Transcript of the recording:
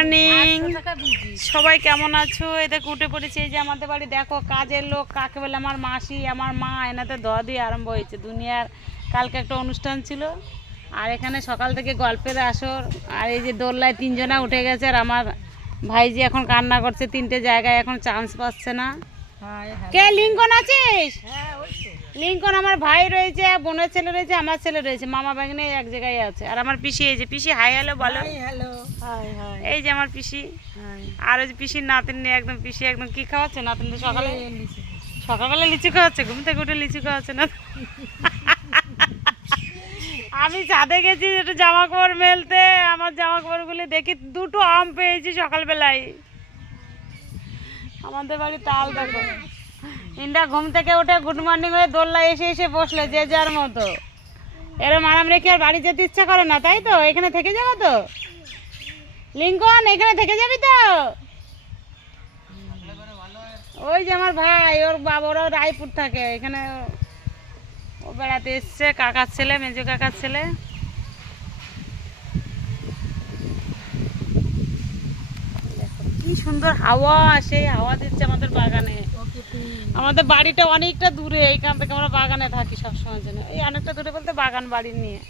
Morning, সবাই কেমন আছো? এই দেখো উঠে পড়েছি। এই যে আমাদের বাড়ি দেখো, কাজের লোক কাকে বলে, আমার মাসি আমার মা এনাতে দেওয়া দিয়ে আরম্ভ হয়েছে দুনিয়ার। কালকে একটা অনুষ্ঠান ছিল, আর এখানে সকাল থেকে গল্পের আসর। আর এই যে দোল্লায় তিনজনা উঠে গেছে, আর আমার ভাইজি এখন কান্না করছে, তিনটে জায়গায় এখন চান্স পাচ্ছে না। কে লিঙ্কন আছিস? লিঙ্কন আমার ভাই রয়েছে, বোনের ছেলে রয়েছে, আমার ছেলে রয়েছে, মামা বাগনে এক জায়গায় আছে। আর আমার পিসি, এই যে পিসি হাই হ্যালো বলো। এই যে আমার পিসি, আর ওই যে পিসির নাতিন নিয়ে একদম, পিসি একদম কি খাওয়াচ্ছে নাতিন সকালে? সকালবেলা লিচু খাওয়াচ্ছে, ঘুম থেকে উঠে লিচু খাওয়াচ্ছে না। আমি ছাদে গেছি একটু জামা কাপড় মেলতে, আমার জামা কাপড়গুলি দেখি দুটো আম পেয়েছি সকালবেলায়। আমাদের বাড়ি তাল দেখো, ইন্ডা ঘুম থেকে উঠে গুড মর্নিং হয়ে দোল্লা এসে এসে বসলে যে যার মতো। এরম আরাম রেখে আর বাড়ি যেতে ইচ্ছা করে না, তাই তো? এখানে থেকে যাবো তো লিঙ্কন, এখানে থেকে যাবি তো? ওই যে আমার ভাই, ওর বাবা, ওরা রায়পুর থাকে, এখানে ও বেড়াতে এসছে, কাকার ছেলে, মেজো কাকার ছেলে। কি সুন্দর হাওয়া, সেই হাওয়া দিচ্ছে আমাদের বাগানে। আমাদের বাড়িটা অনেকটা দূরে, এইখান থেকে আমরা বাগানে থাকি সবসময়ের জন্য। এই অনেকটা দূরে বলতে বাগান বাড়ি নিয়ে।